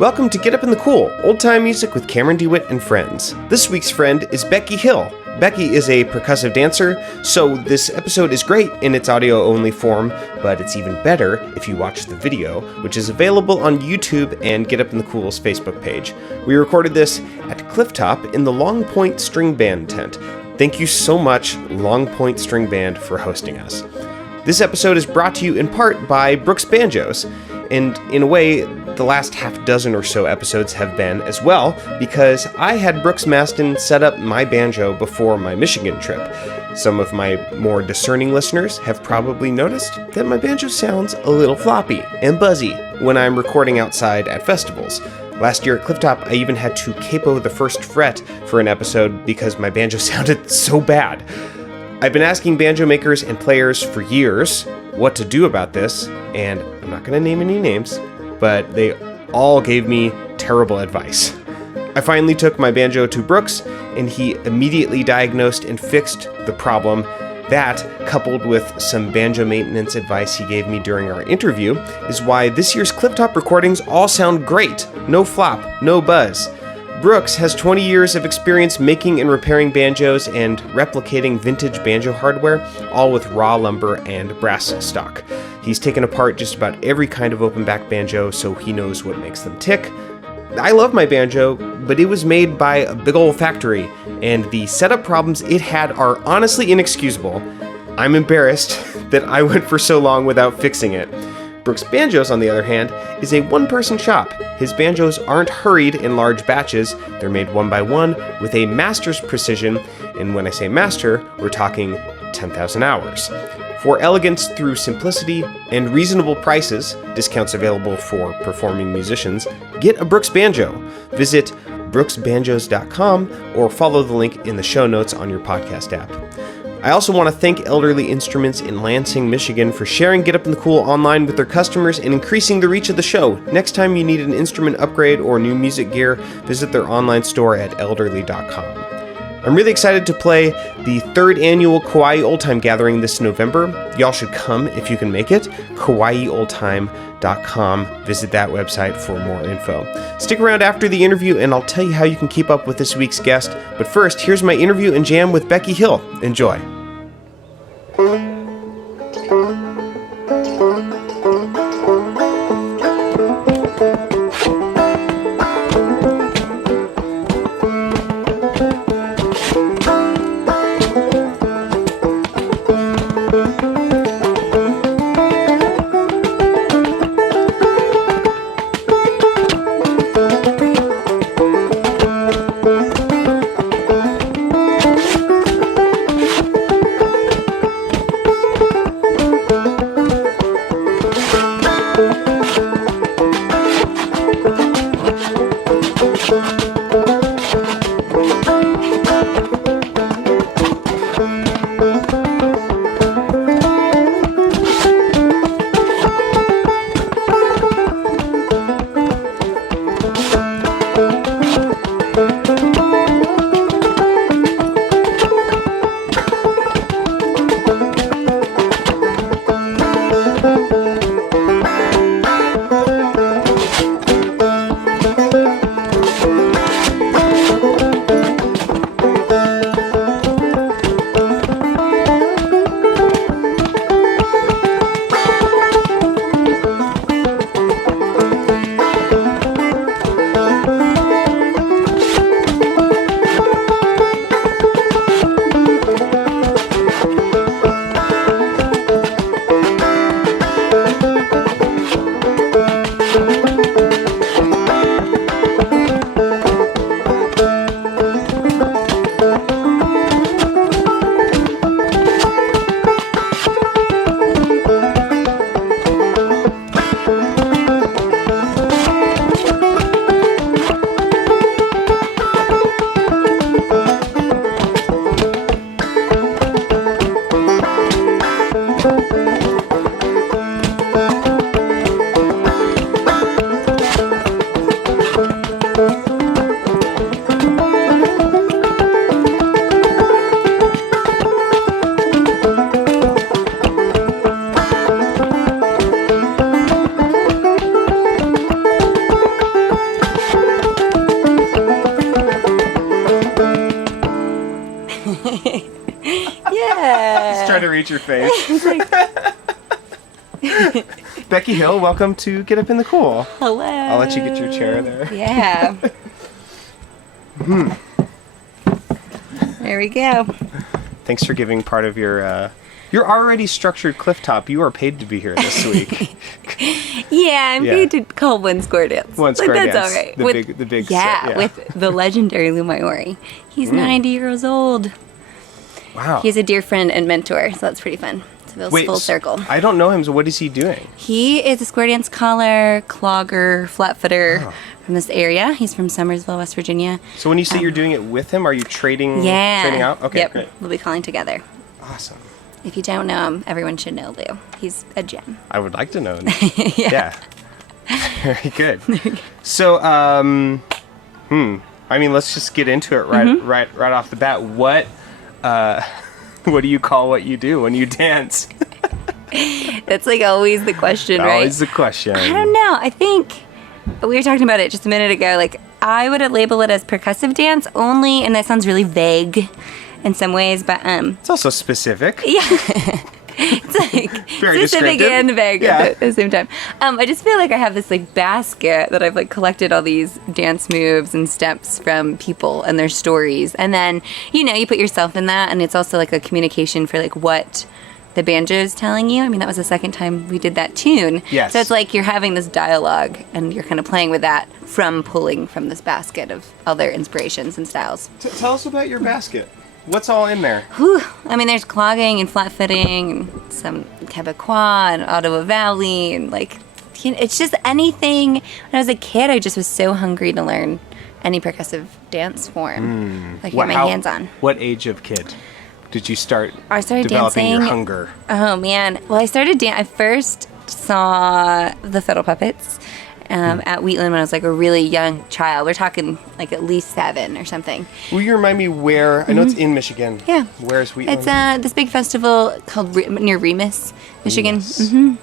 Welcome to Get Up in the Cool, old-time music with Cameron DeWitt and friends. This week's friend is Becky Hill. Becky is a percussive dancer, so this episode is great in its audio-only form, but it's even better if you watch the video, which is available on YouTube and Get Up in the Cool's Facebook page. We recorded this at Clifftop in the Long Point String Band tent. Thank you so much, Long Point String Band, for hosting us. This episode is brought to you in part by Brooks Banjos, and in a way, the last half dozen or so episodes have been as well, because I had Brooks Maston set up my banjo before my Michigan trip. Some of my more discerning listeners have probably noticed that my banjo sounds a little floppy and buzzy when I'm recording outside at festivals. Last year at Clifftop, I even had to capo the first fret for an episode because my banjo sounded so bad. I've been asking banjo makers and players for years what to do about this, and I'm not going to name any names, but they all gave me terrible advice. I finally took my banjo to Brooks, and he immediately diagnosed and fixed the problem. That, coupled with some banjo maintenance advice he gave me during our interview, is why this year's Clifftop recordings all sound great. No flop, no buzz. Brooks has 20 years of experience making and repairing banjos and replicating vintage banjo hardware, all with raw lumber and brass stock. He's taken apart just about every kind of open back banjo, so he knows what makes them tick. I love my banjo, but it was made by a big old factory, and the setup problems it had are honestly inexcusable. I'm embarrassed that I went for so long without fixing it. Brooks Banjos, on the other hand, is a one-person shop. His banjos aren't hurried in large batches. They're made one by one with a master's precision, and when I say master, we're talking 10,000 hours. For elegance through simplicity and reasonable prices, discounts available for performing musicians, get a Brooks Banjo. Visit brooksbanjos.com or follow the link in the show notes on your podcast app. I also want to thank Elderly Instruments in Lansing, Michigan for sharing Get Up in the Cool online with their customers and increasing the reach of the show. Next time you need an instrument upgrade or new music gear, visit their online store at elderly.com. I'm really excited to play the 3rd annual Kauai Old Time Gathering this November. Y'all should come if you can make it. KauaiOldTime.com. Visit that website for more info. Stick around after the interview and I'll tell you how you can keep up with this week's guest. But first, here's my interview and jam with Becky Hill. Enjoy. read your face. Becky Hill, welcome to Get Up in the Cool. Hello. I'll let you get your chair there. Yeah. There we go. Thanks for giving part of your already structured cliff top. You are paid to be here this week. Yeah, I'm paid to call one square dance. One square dance. That's all right. The big yeah, set, with the legendary Lou Maiori. He's 90 years old. Wow. He's a dear friend and mentor, so that's pretty fun. So it feels full circle. I don't know him, so what is he doing? He is a square dance caller, clogger, flat-footer from this area. He's from Summersville, West Virginia. So when you say you're doing it with him, are you trading out? Okay, yep. Great. We'll be calling together. Awesome. If you don't know him, everyone should know Lou. He's a gem. I would like to know him. Yeah. Very good. So, I mean, let's just get into it right off the bat. What do you call what you do when you dance? That's like always the question, right? Always the question. I don't know. I think we were talking about it just a minute ago. Like, I would label it as percussive dance only, and that sounds really vague in some ways, but it's also specific. Yeah. It's like very specific and vague at the same time. I just feel like I have this like basket that I've like collected all these dance moves and steps from people and their stories, and then you put yourself in that, and it's also like a communication for like what the banjo is telling you. I mean, that was the second time we did that tune. Yes. So it's like you're having this dialogue, and you're kind of playing with that from pulling from this basket of other inspirations and styles. Tell us about your basket. What's all in there? Whew. I mean, there's clogging and flat footing and some Quebecois and Ottawa Valley and like, it's just anything. When I was a kid, I just was so hungry to learn any percussive dance form. Like, get my hands on. What age of kid did you start I started developing dancing. your hunger? Oh, man. Well, I first saw the fiddle puppets at Wheatland when I was like a really young child. We're talking like at least 7 or something. Will you remind me where? I know it's in Michigan. Yeah. Where's Wheatland? It's this big festival called near Remus, Michigan. Remus.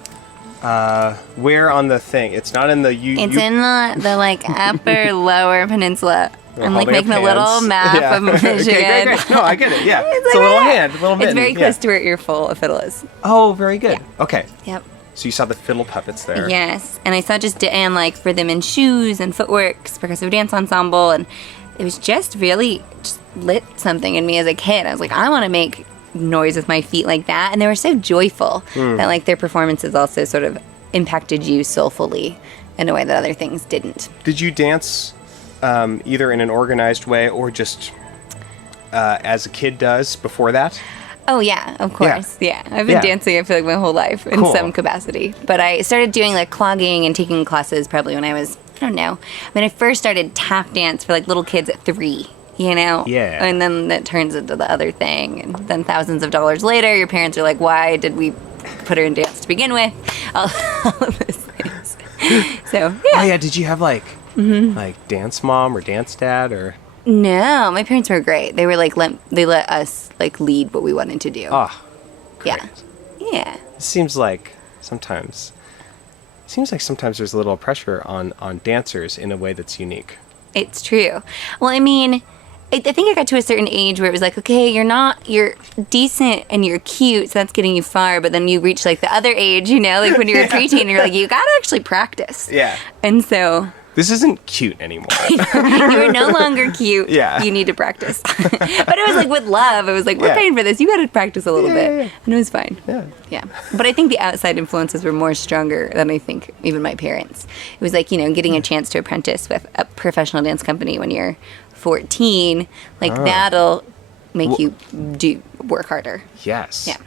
Where on the thing? It's not in the It's in the like upper lower peninsula. I'm like making a little map of Michigan. Okay, great. No, I get it. Yeah, it's a little hand, a little mitten. It's very close to where your full fiddle is. Oh, very good. Yeah. Okay. Yep. So you saw the fiddle puppets there. Yes, and I saw and like rhythm and shoes and footworks, percussive dance ensemble, and it was just really lit something in me as a kid. I was like, I want to make noise with my feet like that, and they were so joyful that like their performances also sort of impacted you soulfully in a way that other things didn't. Did you dance either in an organized way or just as a kid does before that? Oh, yeah, of course. Yeah. I've been dancing, I feel like, my whole life in some capacity. But I started doing, like, clogging and taking classes probably when I was, I don't know. I mean, I first started tap dance for, like, little kids at 3, Yeah. And then that turns into the other thing. And then thousands of dollars later, your parents are like, why did we put her in dance to begin with? All of those things. So, yeah. Oh, yeah. Did you have, like dance mom or dance dad or... No, my parents were great. They were like, they let us like lead what we wanted to do. Oh, great. Yeah. It seems like sometimes there's a little pressure on dancers in a way that's unique. It's true. Well, I mean, I think I got to a certain age where it was like, okay, you're decent and you're cute, so that's getting you far. But then you reach like the other age, like when you're a preteen, you're like, you gotta actually practice. Yeah. And so. This isn't cute anymore. You're no longer cute. Yeah. You need to practice. But it was like with love. It was like, we're paying for this. You got to practice a little bit. Yeah. And it was fine. Yeah. Yeah. But I think the outside influences were more stronger than I think even my parents. It was like, getting a chance to apprentice with a professional dance company when you're 14. Like that'll make you work harder. Yes. Yeah.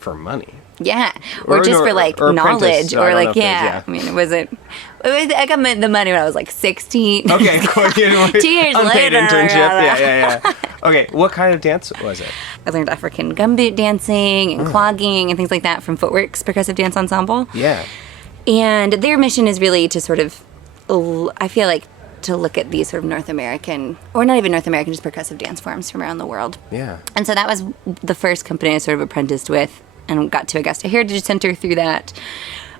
For money. Yeah, or just for like knowledge, or like I mean, it wasn't. I got the money when I was like 16. Okay, cool. 2 years Unpaid later. internship. Yeah. Okay, what kind of dance was it? I learned African gumboot dancing and clogging and things like that from Footwork's Percussive Dance Ensemble. Yeah. And their mission is really to sort of, I feel like, to look at these sort of North American, or not even North American, just percussive dance forms from around the world. Yeah. And so that was the first company I sort of apprenticed with and got to Augusta Heritage Center through that.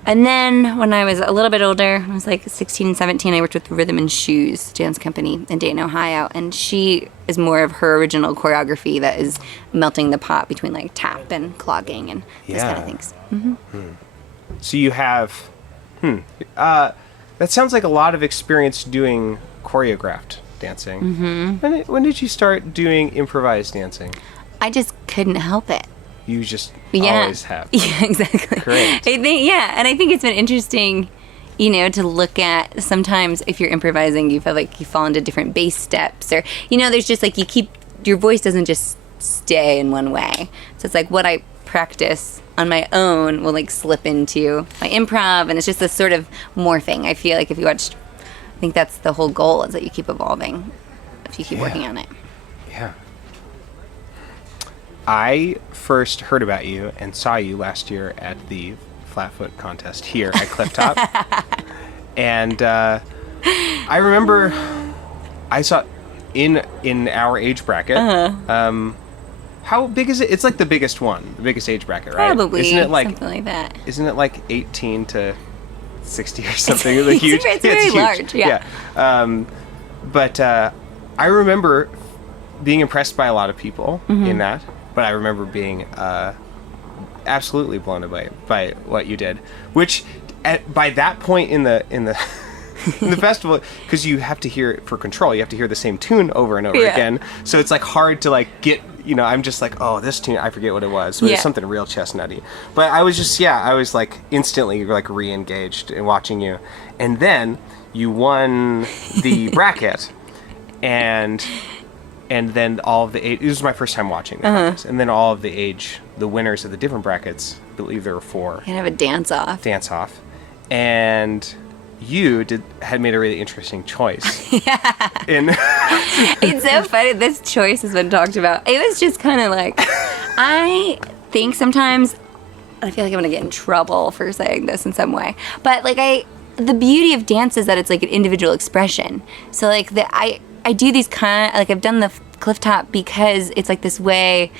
And then when I was a little bit older, I was like 16 and 17, I worked with Rhythm and Shoes Dance Company in Dayton, Ohio. And she is more of her original choreography that is melting the pot between like tap and clogging and those kind of things. So you have, that sounds like a lot of experience doing choreographed dancing. When did you start doing improvised dancing? I just couldn't help it. You just always have. Yeah, exactly. Great. And I think it's been interesting, to look at sometimes if you're improvising, you feel like you fall into different bass steps or, there's just like your voice doesn't just stay in one way. So it's like what I practice on my own will like slip into my improv, and it's just this sort of morphing. I feel like if you watched, I think that's the whole goal, is that you keep evolving if you keep working on it. Yeah. I first heard about you and saw you last year at the Flatfoot contest here at Clifftop. And I remember I saw in our age bracket. How big is it? It's like the biggest one, the biggest age bracket, right? Probably. Isn't it like something like that? Isn't it like 18 to 60 or something? It's huge. It's very large. Yeah. But I remember being impressed by a lot of people in that. But I remember being absolutely blown away by what you did, which by that point in the in the festival, because you have to hear it for control, you have to hear the same tune over and over again. So it's like hard to like get. I'm just like, oh, this tune, I forget what it was. But it's something real chestnutty. But I was just, I was like instantly like re-engaged in watching you, and then you won the bracket, and then all of the age, it was my first time watching that. And then all of the winners of the different brackets, I believe there were 4. You can have a dance off. And you had made a really interesting choice. It's so funny. This choice has been talked about. It was just kind of like, I think sometimes, I feel like I'm going to get in trouble for saying this in some way, but like the beauty of dance is that it's like an individual expression. So like I do these I've done the Clifftop because it's like this way,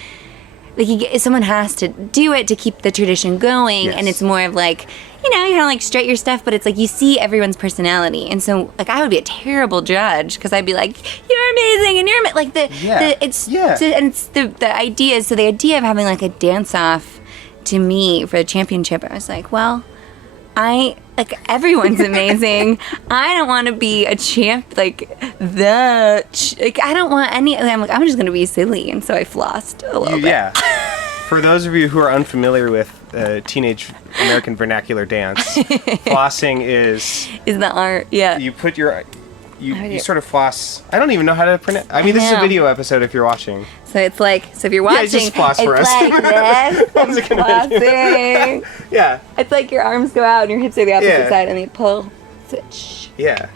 like someone has to do it to keep the tradition going, and it's more of like, you kind of like strut your stuff, but it's like you see everyone's personality, and so like I would be a terrible judge because I'd be like, you're amazing, and you're like the idea. So the idea of having like a dance off to me for the championship, I was like, well, everyone's amazing. I don't want to be a champ, I don't want any. I'm like, I'm just going to be silly, and so I flossed a little bit. Yeah. For those of you who are unfamiliar with teenage American vernacular dance, flossing is the art. Yeah. You put you sort of floss. I don't even know how to pronounce. I mean, this is a video episode if you're watching. So it's like, if you're watching, just floss for us. Like this. Flossing. Yeah. It's like your arms go out and your hips are the opposite side, and they pull. Switch. Yeah.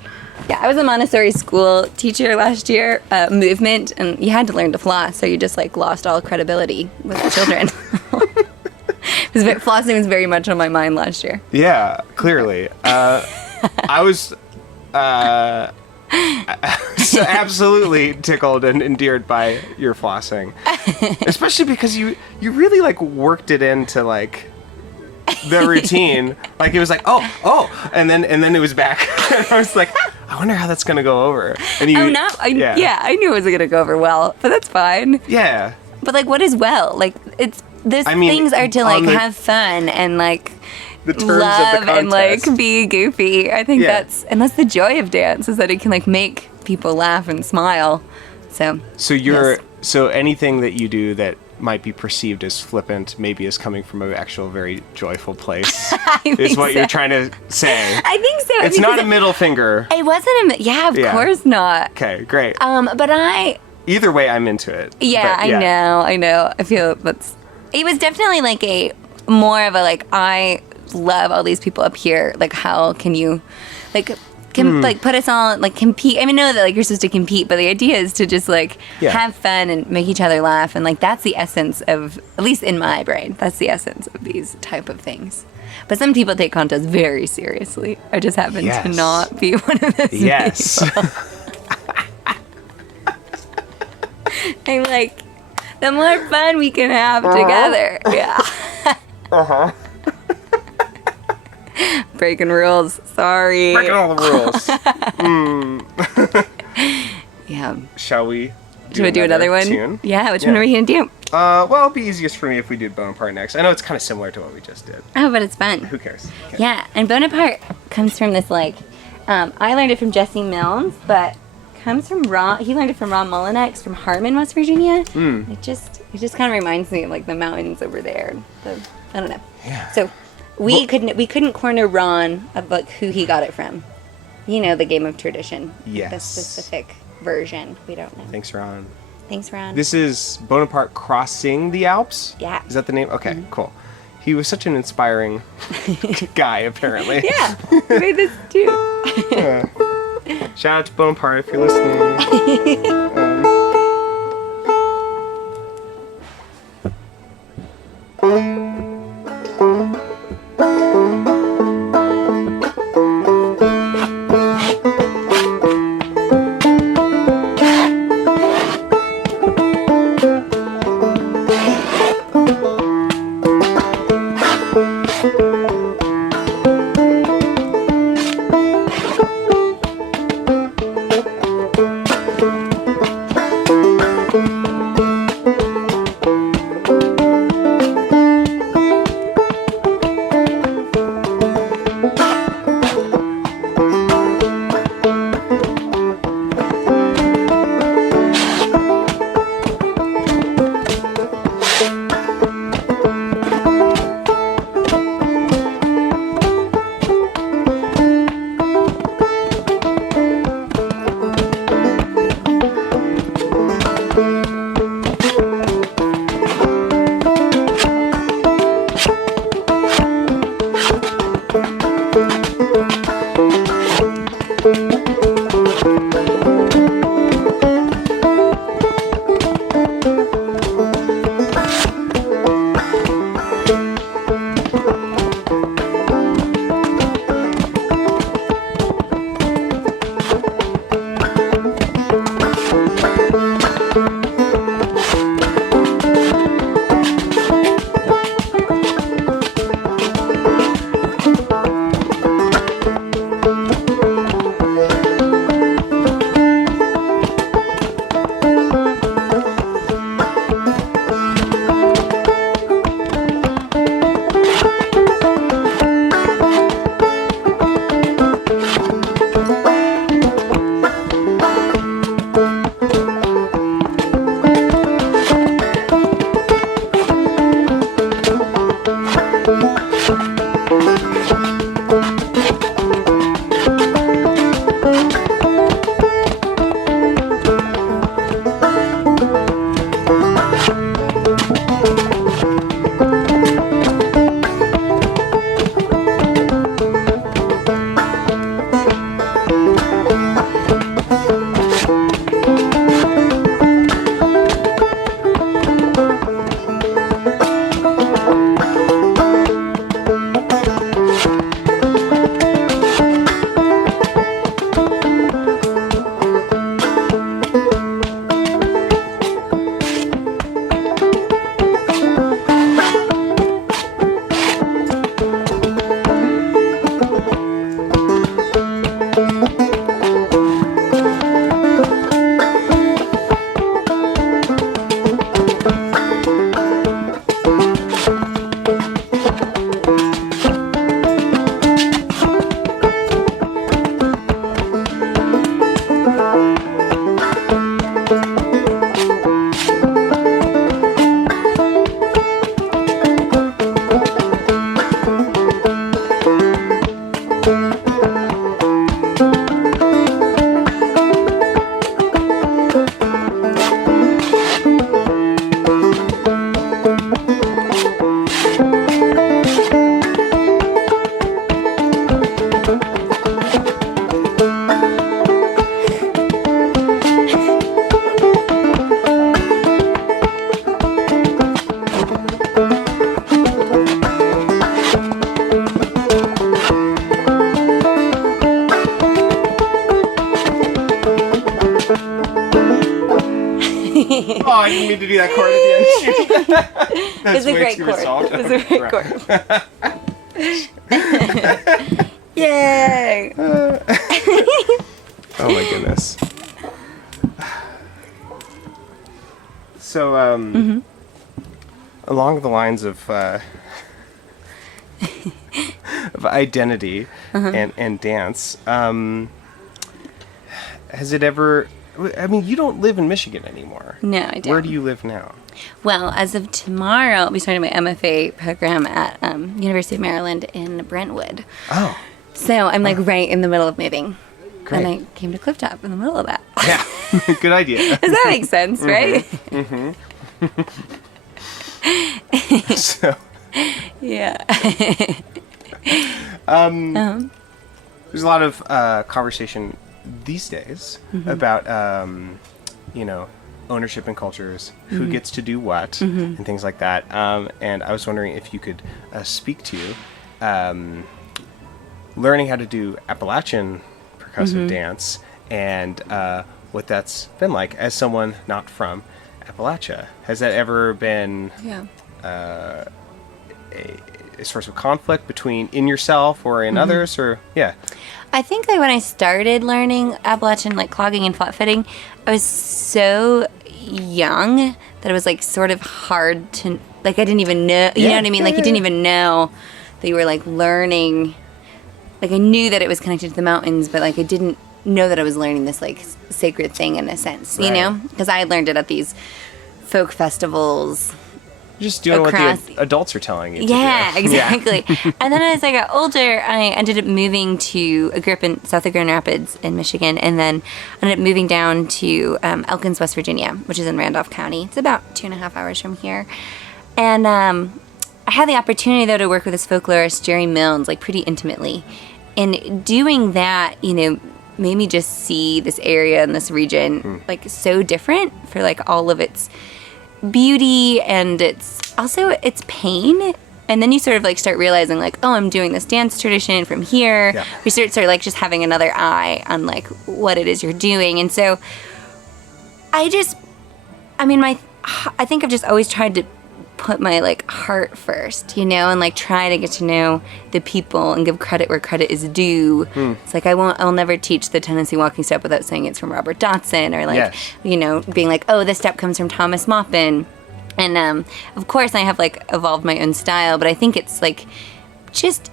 Yeah, I was a Montessori school teacher last year, movement, and you had to learn to floss, so you just like lost all credibility with the children. Flossing was very much on my mind last year. Yeah, clearly. I was absolutely tickled and endeared by your flossing, especially because you really like worked it into like the routine. Like it was like oh, and then it was back. And I was like, I wonder how that's gonna go over. And you, I knew it wasn't gonna go over well, but that's fine. Yeah. But like, what is well? Like things are to like have fun and like the terms love of the contest. And like be goofy. I think that's the joy of dance, is that it can like make people laugh and smile. So so anything that you do that might be perceived as flippant maybe is coming from an actual very joyful place is what you're trying to say. I think so. It's not a middle finger. It wasn't of course not. Okay, great. But either way, I'm into it. Yeah, but, I know. I feel it was definitely like a more of a like, I love all these people up here. Like, how can you like put us all like compete? I mean, know that like you're supposed to compete, but the idea is to just like have fun and make each other laugh, and like that's the essence of, at least in my brain, that's the essence of these type of things. But some people take contests very seriously. I just happen to not be one of those people. I'm like, the more fun we can have together. Yeah. Breaking rules. Sorry. Breaking all the rules. Yeah. Shall we? Should we do another one? Tune? Yeah, which one are we going to do? Well, it'll be easiest for me if we did Bonaparte next. I know it's kind of similar to what we just did. Oh, but it's fun. Who cares? Okay. Yeah, and Bonaparte comes from this, like, I learned it from Jesse Mills, but comes from he learned it from Ron Mullinex from Harmon, West Virginia. It just kind of reminds me of, like, the mountains over there. So, I don't know. Yeah. So, we couldn't corner Ron of, like, who he got it from. You know, the game of tradition. Yes. The specific version. We don't know. Thanks, Ron. Thanks, Ron. This is Bonaparte crossing the Alps? Yeah. Is that the name? Okay, cool. He was such an inspiring guy, apparently. Yeah, he made this too. Yeah. Shout out to Bonaparte if you're listening. Oh, I didn't mean to do that chord at the end. That's It was a great chord. It was a great chord. Yay! Oh my goodness. So, along the lines of identity and dance, has it ever... I mean, you don't live in Michigan anymore. No, I don't. Where do you live now? Well, as of tomorrow, I'll be starting my MFA program at University of Maryland in Brentwood. Oh. So I'm like right in the middle of moving. Great. And I came to Cliff Top in the middle of that. Yeah. Good idea. Does that make sense, right? So, Yeah. there's a lot of conversation these days about, ownership in cultures, who gets to do what, and things like that. And I was wondering if you could speak to learning how to do Appalachian percussive dance and what that's been like as someone not from Appalachia. Has that ever been a source of conflict between in yourself or in others, or I think like when I started learning Appalachian like clogging and flat footing, I was so young that it was like sort of hard to like I didn't even know you know what I mean? Like you didn't even know that you were like learning. Like I knew that it was connected to the mountains, but like I didn't know that I was learning this like sacred thing in a sense, you know? Because I had learned it at these folk festivals. You're just doing what the adults are telling you to do. Yeah, exactly. And then as I got older, I ended up moving to, I grew up in south of Grand Rapids in Michigan, and then ended up moving down to Elkins, West Virginia, which is in Randolph County. It's about 2.5 hours from here. And I had the opportunity, though, to work with this folklorist, Jerry Milnes, like pretty intimately. And doing that, made me just see this area and this region like so different for like all of its beauty and it's pain. And then you sort of like start realizing like, oh, I'm doing this dance tradition from here. Yeah. We start like just having another eye on like what it is you're doing. And so I think I've just always tried to put my like heart first, and like try to get to know the people and give credit where credit is due. It's like I'll never teach the Tennessee walking step without saying it's from Robert Dotson or like, being like, oh, this step comes from Thomas Maupin. And of course I have like evolved my own style, but I think it's like just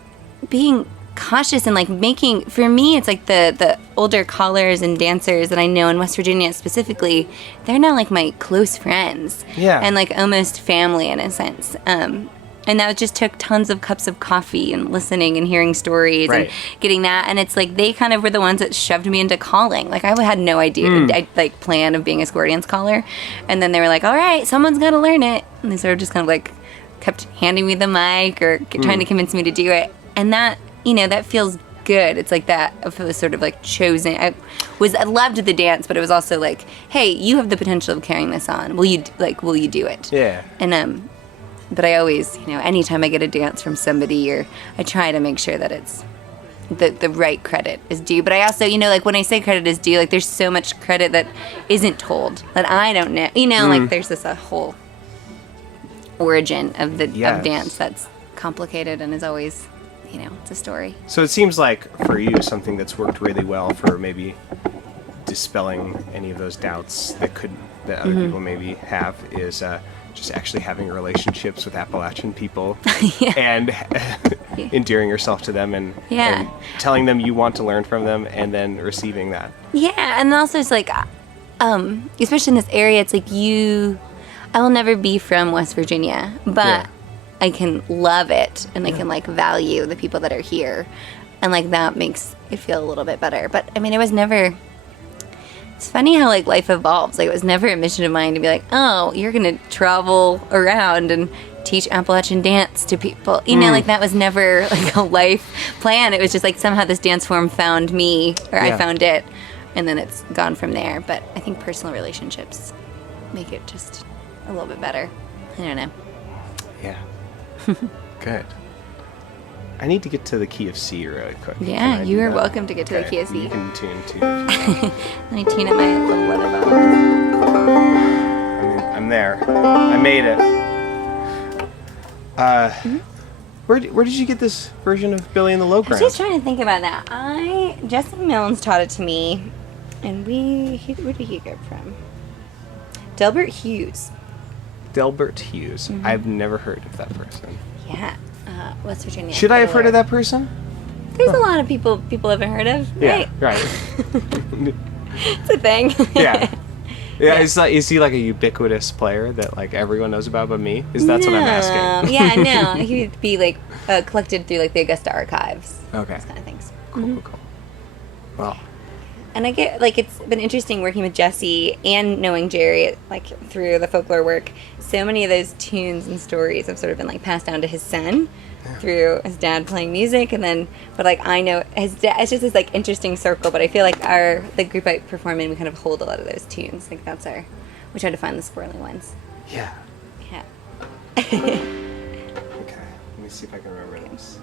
being cautious and like making, for me, it's like the older callers and dancers that I know in West Virginia specifically, they're now like my close friends. Yeah. And like almost family in a sense. And that just took tons of cups of coffee and listening and hearing stories and getting that. And it's like they kind of were the ones that shoved me into calling. Like I had no idea, plan of being a square dance caller. And then they were like, all right, someone's got to learn it. And they sort of just kind of like kept handing me the mic or trying to convince me to do it. And that, that feels good. It's like that. It was sort of like chosen. I loved the dance, but it was also like, hey, you have the potential of carrying this on. Will you do it? Yeah. And but I always, anytime I get a dance from somebody, or I try to make sure that it's the right credit is due. But I also, like when I say credit is due, like there's so much credit that isn't told that I don't know. Like there's this a whole origin of of dance that's complicated and is always. It's a story. So it seems like for you, something that's worked really well for maybe dispelling any of those doubts that other people maybe have is just actually having relationships with Appalachian people and endearing yourself to them and telling them you want to learn from them and then receiving that. Yeah, and also it's like, especially in this area, it's like I will never be from West Virginia, but I can love it and I can like value the people that are here, and like that makes it feel a little bit better. But I mean, it's funny how like life evolves. Like it was never a mission of mine to be like, oh, you're gonna travel around and teach Appalachian dance to people. Like that was never like a life plan. It was just like somehow this dance form found me, or I found it, and then it's gone from there. But I think personal relationships make it just a little bit better. I don't know. Yeah. Good. I need to get to the key of C really quick. Yeah, you are welcome to get to the key of C. You can tune too. Let me tune up my little leather bottle. I'm there. I made it. Where did you get this version of Billy and the I was Lowground? just trying to think about that. Jesse Milnes taught it to me, and where did he get it from? Delbert Hughes. Delbert Hughes. I've never heard of that person. Yeah, West Virginia. Should I have heard of that person? There's a lot of people haven't heard of, right? Yeah, right. It's a thing. Yeah. Yeah, is he like a ubiquitous player that like everyone knows about but me? That's what I'm asking. Yeah, no. He would be like collected through like the Augusta archives. Okay. Those kind of things. Cool. Well. And I get like it's been interesting working with Jesse and knowing Jerry like through the folklore work. So many of those tunes and stories have sort of been like passed down to his son through his dad playing music, and then but like I know his dad. It's just this like interesting circle. But I feel like the group I perform in, we kind of hold a lot of those tunes. Like we try to find the swirly ones. Yeah. Yeah. Okay. Let me see if I can remember this.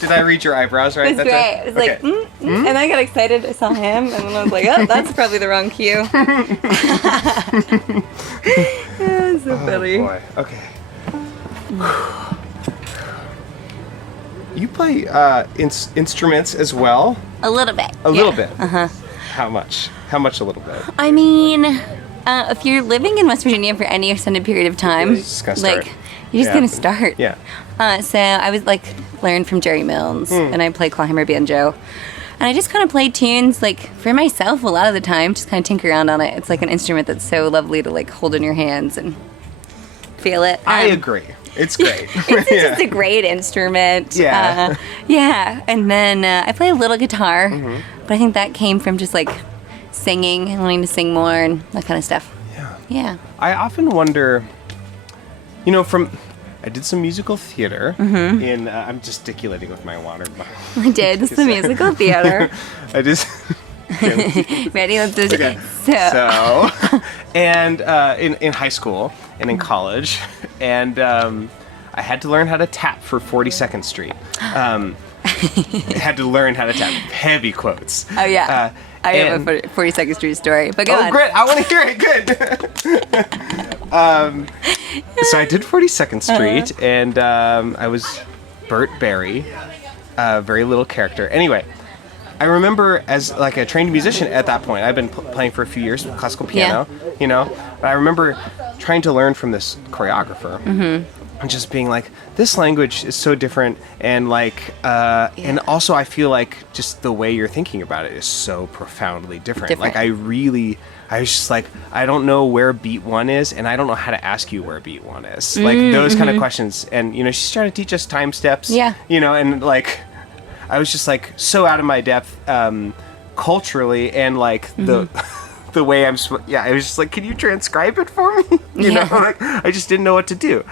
Did I read your eyebrows right? It was great. It was like, and I got excited. I saw him, and then I was like, oh, that's probably the wrong cue. Yeah, so funny. Oh boy. Okay. You play instruments as well? A little bit. A little bit. How much? How much a little bit? I mean, if you're living in West Virginia for any extended period of time, just gotta start. like you're just gonna start. Yeah. So I was like learned from Jerry Milnes, and I play clawhammer banjo, and I just kind of play tunes like for myself a lot of the time. Just kind of tinker around on it. It's like an instrument that's so lovely to like hold in your hands and feel it. I agree. It's great. It's just a great instrument. Yeah. Yeah. And then I play a little guitar, but I think that came from just like singing and wanting to sing more and that kind of stuff. Yeah. I often wonder, I did some musical theater in, I'm gesticulating with my water bottle. I did some musical theater. I just... Ready? Let's do it. Okay. So and in high school and in college, and I had to learn how to tap for 42nd Street. I had to learn how to tap. Heavy quotes. Oh, yeah. I have a 42nd Street story, but go on. Oh, great. I want to hear it. Good. So I did 42nd Street, and I was Bert Berry, a very little character. Anyway, I remember as like a trained musician at that point, I've been playing for a few years, classical piano, but I remember trying to learn from this choreographer. And just being like, this language is so different, and like, and also I feel like just the way you're thinking about it is so profoundly different. Like I was just like, I don't know where beat one is, and I don't know how to ask you where beat one is. Like those kind of questions. And she's trying to teach us time steps. Yeah. And like, I was just like so out of my depth culturally, and like the way I was just like, can you transcribe it for me? You know, like I just didn't know what to do.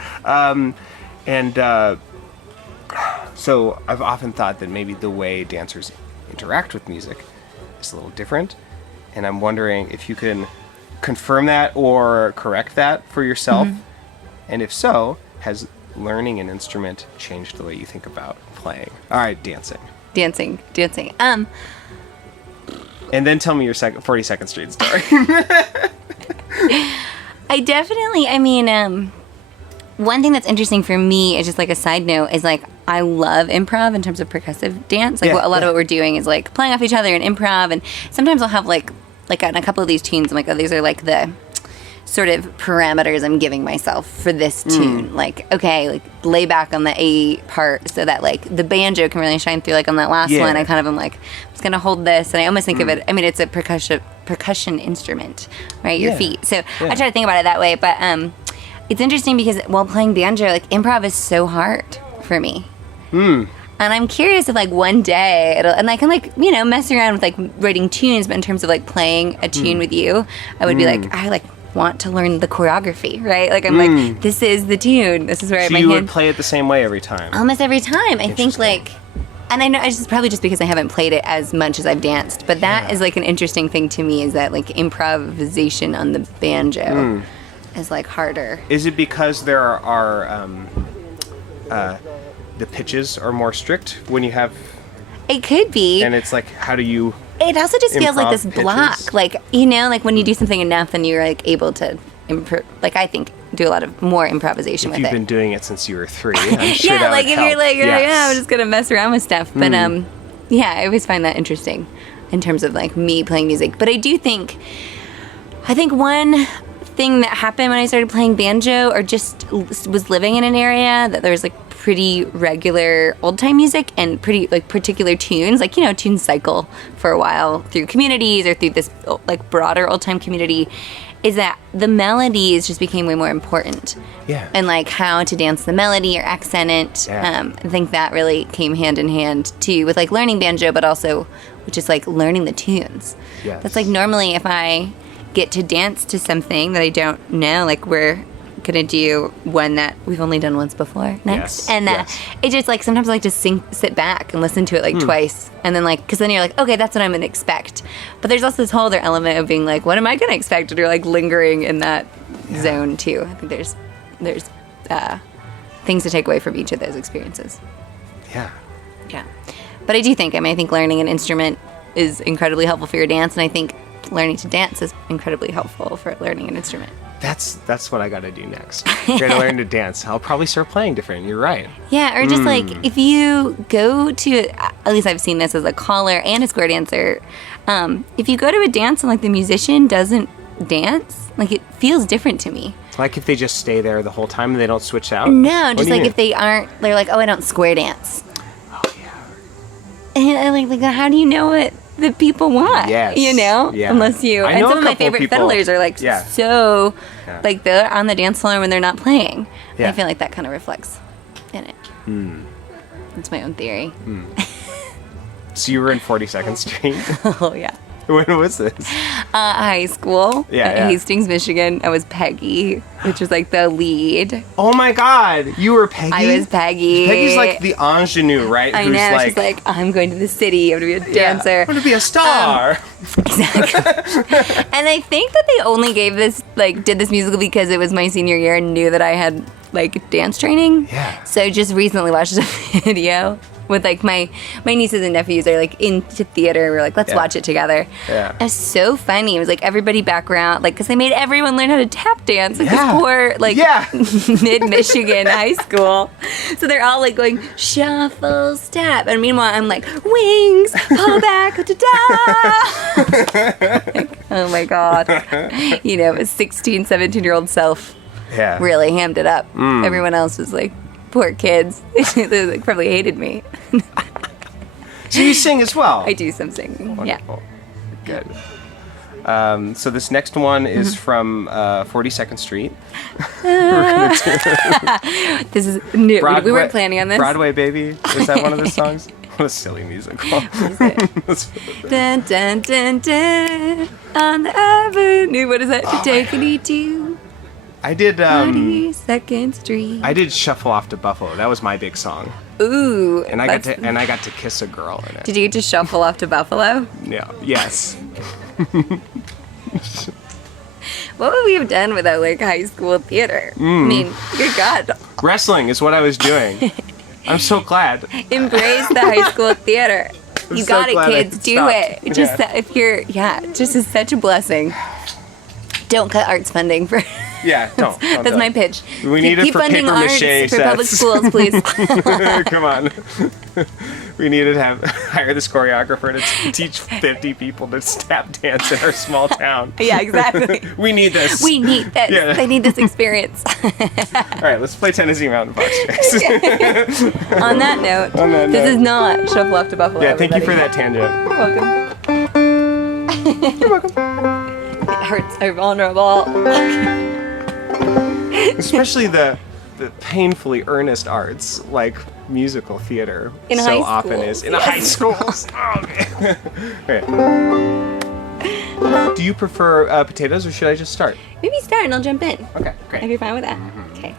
So I've often thought that maybe the way dancers interact with music is a little different. And I'm wondering if you can confirm that or correct that for yourself. And if so, has learning an instrument changed the way you think about playing? All right, dancing. And then tell me your 42nd Street story. One thing that's interesting for me is just like a side note is like I love improv in terms of percussive dance. Like a lot of what we're doing is like playing off each other and improv. And sometimes I'll have like on a couple of these tunes, I'm like, oh, these are like the sort of parameters I'm giving myself for this tune. Like, okay, like lay back on the A part so that like the banjo can really shine through. Like on that last one, I kind of am like, I'm just gonna hold this, and I almost think of it. I mean, it's a percussion instrument, right? Your feet. So I try to think about it that way. But it's interesting because while playing banjo, like improv is so hard for me. And I'm curious if like one day and I can like, mess around with like writing tunes, but in terms of like playing a tune with you, I would be like, I like want to learn the choreography, right? Like I'm like, this is the tune. This is where so my you hand... would play it the same way every time? Almost every time. I think like, and I know it's probably just because I haven't played it as much as I've danced, but that is like an interesting thing to me is that like improvisation on the banjo is like harder. Is it because there are the pitches are more strict when you have... It could be. And it's like, how do you... It also just feels like this pitches? block. Like, like when you do something enough, then you're like able to like I think do a lot of more improvisation with it. You've been doing it since you were 3. I'm sure yeah, that like would if help. you're like, I'm just gonna mess around with stuff. But I always find that interesting in terms of like me playing music. But I think one thing that happened when I started playing banjo or just was living in an area that there was like pretty regular old time music and pretty like particular tunes, like tunes cycle for a while through communities or through this like broader old time community, is that the melodies just became way more important. And like how to dance the melody or accent it. I think that really came hand in hand too with like learning banjo, but also with just like learning the tunes. That's like normally if I get to dance to something that I don't know, like we're gonna do one that we've only done once before next, and it just like sometimes I like to sit back and listen to it like twice, and then like because then you're like, okay, that's what I'm gonna expect. But there's also this whole other element of being like, what am I gonna expect? And you're like lingering in that zone too. I think there's things to take away from each of those experiences. But I do think I think learning an instrument is incredibly helpful for your dance, and I think learning to dance is incredibly helpful for learning an instrument. That's what I got to do next. I'm going to learn to dance. I'll probably start playing different. You're right. Yeah, or just like if you go to, at least I've seen this as a caller and a square dancer, if you go to a dance and like the musician doesn't dance, like it feels different to me. Like if they just stay there the whole time and they don't switch out? No, just like if they aren't, they're like, oh, I don't square dance. Oh, yeah. And I'm like how do you know what that people want. Yes. You know? Yeah. Unless you... I And know some a of my couple favorite people- fiddlers are like Yeah. so... Yeah. Like they're on the dance floor when they're not playing. Yeah. I feel like that kind of reflects in it. That's my own theory. So you were in 42nd Street? Oh, yeah. When was this? High school Yeah, at yeah. Hastings, Michigan. I was Peggy, which was like the lead. Oh my God, you were Peggy? I was Peggy. Peggy's like the ingenue, right? I Who's know. like, She's like, I'm going to the city. I'm going to be a dancer. I'm going to be a star. Exactly. And I think that they only gave this, like, did this musical because it was my senior year and knew that I had, like, dance training. Yeah. So I just recently watched a video with, like, my nieces and nephews are, like, into theater. And we were like, let's Yeah. watch it together. Yeah. It was so funny. It was, like, everybody background, like, because they made everyone learn how to tap dance. Like, Yeah. this poor, like, Yeah. mid-Michigan high school. So they're all, like, going, shuffle, step. And meanwhile, I'm like, wings, pull back, da-da. Like, oh, my God. You know, a 16, 17-year-old self Yeah. really hammed it up. Everyone else was like, poor kids. They like, probably hated me. So you sing as well? I do some singing. Wonderful. Good. So this next one is from 42nd Street. Yeah. This is new. We weren't planning on this. Broadway Baby. Is that one of the songs? What a silly musical. Dun, dun, dun, dun, on the avenue. What is that? Oh, Take me to I did 42nd Street. I did Shuffle Off to Buffalo. That was my big song. Ooh. And I got to kiss a girl in it. Did you get to shuffle off to Buffalo? Yeah. Yes. What would we have done without like high school theater? I mean, good God. Wrestling is what I was doing. I'm so glad. Embrace the high school theater. You so got it, glad I kids. Do stopped. it. Just if you're, just is such a blessing. Don't cut arts funding for. Yeah, don't. That's my pitch. We need it Keep for funding paper arts mache for public sets. schools, please. Come on. We need to hire this choreographer to teach 50 people to tap dance in our small town. Yeah, exactly. We need this. We need this. Yeah. They need this experience. All right, let's play Tennessee Mountain Foxtrot. On that note, this is not Shuffle Off to Buffalo. Yeah, thank you for everybody. that tangent. You're welcome. It hurts. I'm vulnerable. Especially the painfully earnest arts, like musical theater, In so high often schools, is. In yes. high schools. Oh, man. Okay. Do you prefer potatoes, or should I just start? Maybe start and I'll jump in. Okay, If great. you're fine with that. Okay.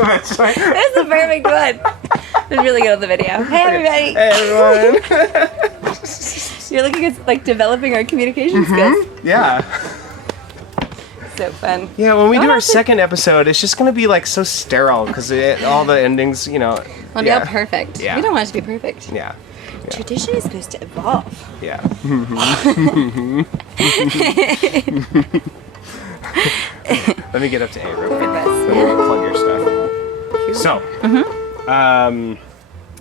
That's fine. That's the perfect one. It's really good on the video. Hey, everybody. Hey, everyone. You're looking at like developing our communication skills. Yeah. So fun. Yeah, when we do our second episode, it's just going to be like so sterile because all the endings, you know. It'll be all perfect. Yeah. We don't want it to be perfect. Yeah. Tradition is supposed to evolve. Yeah. Let me get up to A real quick. Let me plug your stuff. So,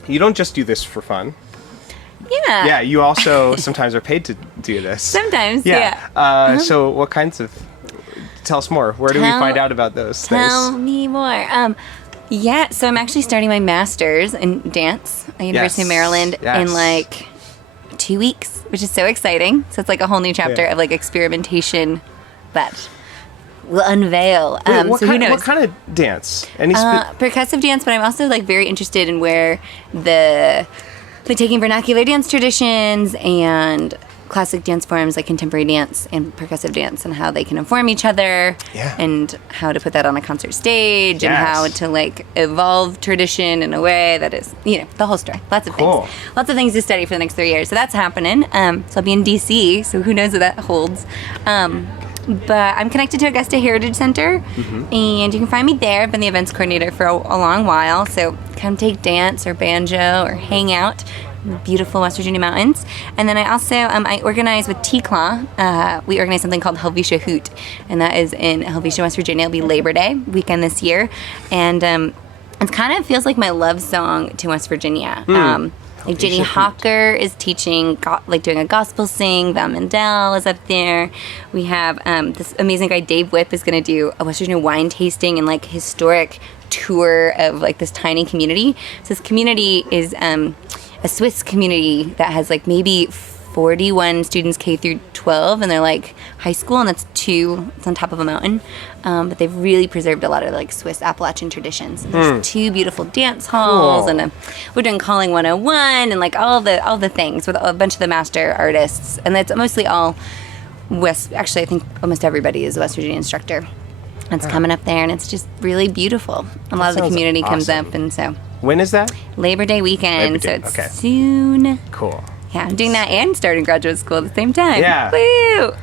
you don't just do this for fun. Yeah. Yeah, you also sometimes are paid to do this. Sometimes, yeah. So what kinds of... Tell us more. Where do we find out about those things? Tell me more. Yeah, so I'm actually starting my master's in dance at University of Maryland in like 2 weeks, which is so exciting. So it's like a whole new chapter of like experimentation that will unveil. Wait, so who knows? What kind of dance? Any Percussive dance, but I'm also like very interested in where like taking vernacular dance traditions and classic dance forms like contemporary dance and percussive dance and how they can inform each other and how to put that on a concert stage and how to like evolve tradition in a way that is, you know, the whole story. Lots of things. Lots of things to study for the next 3 years. So that's happening. So I'll be in DC, so who knows what that holds. But I'm connected to Augusta Heritage Center, and you can find me there. I've been the events coordinator for a long while, so come take dance or banjo or hang out in the beautiful West Virginia mountains. And then I also, I organize with T-Claw. We organize something called Helvetia Hoot, and that is in Helvetia, West Virginia. It'll be Labor Day weekend this year, and it kind of feels like my love song to West Virginia. Like Jenny Hawker is teaching, like doing a gospel sing. Val Mandel is up there. We have this amazing guy, Dave Whipp, is going to do a West Virginia wine tasting and like historic tour of like this tiny community. So this community is a Swiss community that has like maybe 41 students K through 12, and they're like high school, and it's on top of a mountain. But they've really preserved a lot of like Swiss Appalachian traditions. And there's 2 beautiful dance halls, and we're doing Calling 101 and like all the things with a bunch of the master artists. And it's mostly all actually I think almost everybody is a West Virginia instructor. It's coming up there, and it's just really beautiful. A lot of the community comes up, and so. When is that? Labor Day weekend, so it's soon. Cool. Yeah, I'm doing that and starting graduate school at the same time. Yeah. Woo!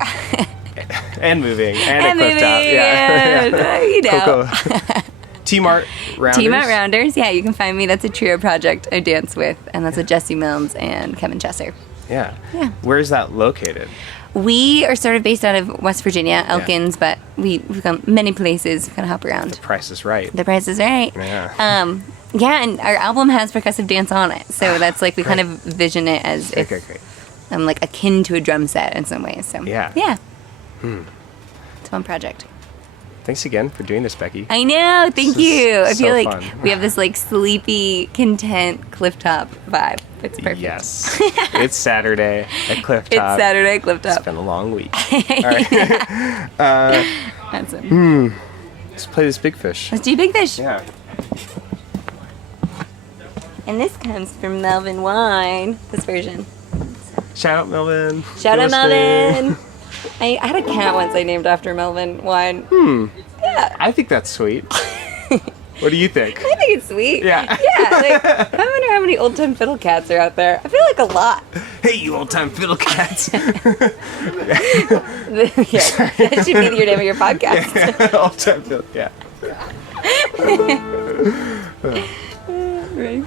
And moving. And a cliff top. Yeah. You know. Cool. T-Mart Rounders. T-Mart Rounders. Yeah, you can find me. That's a trio project I dance with, and that's with Jesse Milnes and Kevin Chesser. Yeah. Yeah. Where is that located? We are sort of based out of West Virginia, Elkins, but we've gone many places. We kind of hop around. The Price is Right. The Price is Right. Yeah. Yeah, and our album has percussive dance on it, so that's like we kind of vision it as if I'm like akin to a drum set in some ways. So yeah. It's a fun project. Thanks again for doing this, Becky. I know. Thank you. I feel like fun. we have this like sleepy, content clifftop vibe. It's perfect. Yes. It's Saturday at Clifftop. It's Saturday at Clifftop. It's been a long week. All right. Awesome. Let's play this Big Fish. Let's do Big Fish. Yeah. And this comes from Melvin Wine, this version. Shout out Melvin. Shout out Melvin. I had a cat once I named after Melvin Wine. Yeah. I think that's sweet. What do you think? I think it's sweet. Yeah. Yeah. Like, I wonder how many old time fiddle cats are out there. I feel like a lot. Hey, you old time fiddle cats. Yeah. That should be your name of your podcast. Yeah. Old time fiddle. Yeah. Right.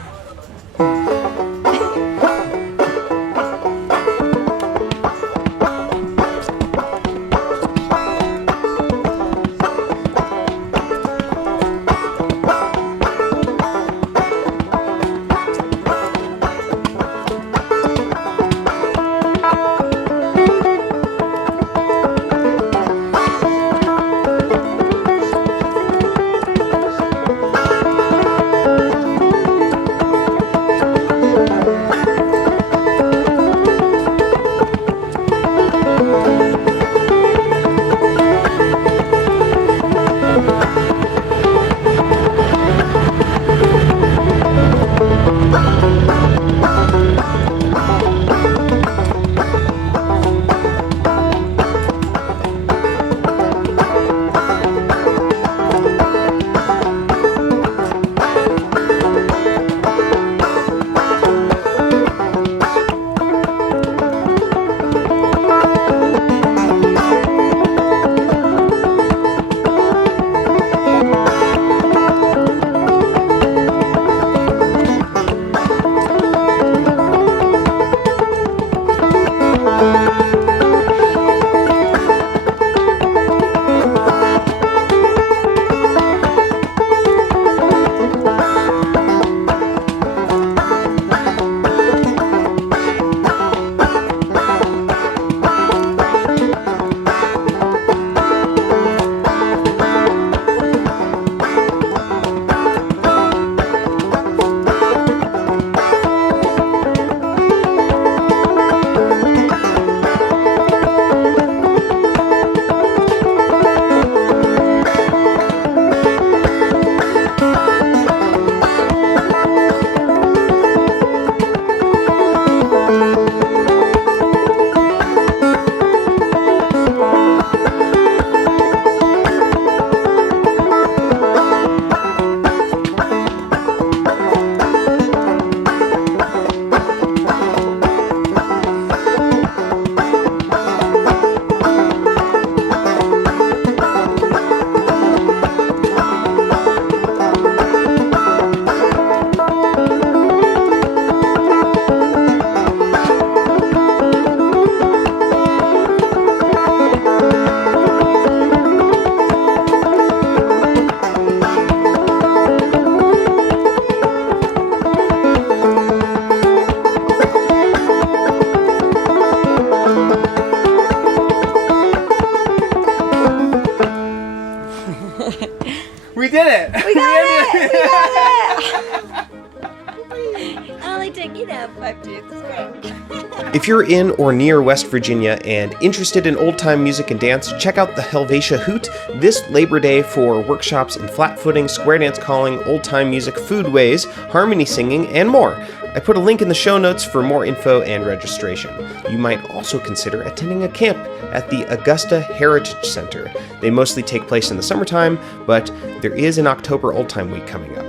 enough. I'm doing this great. If you're in or near West Virginia and interested in old-time music and dance, check out the Helvetia Hoot this Labor Day for workshops in flat footing, square dance calling, old-time music, foodways, harmony singing, and more. I put a link in the show notes for more info and registration. You might also consider attending a camp at the Augusta Heritage Center. They mostly take place in the summertime, but there is an October Old Time Week coming up.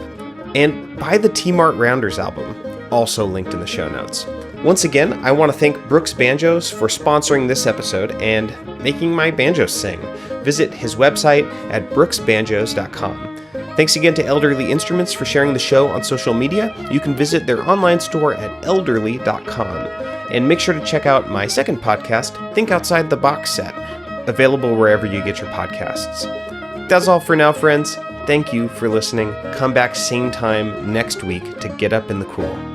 And buy the T-Mart Rounders album, also linked in the show notes. Once again, I want to thank Brooks Banjos for sponsoring this episode and making my banjos sing. Visit his website at brooksbanjos.com. Thanks again to Elderly Instruments for sharing the show on social media. You can visit their online store at elderly.com. And make sure to check out my second podcast, Think Outside the Box Set, available wherever you get your podcasts. That's all for now, friends. Thank you for listening. Come back same time next week to get up in the cool.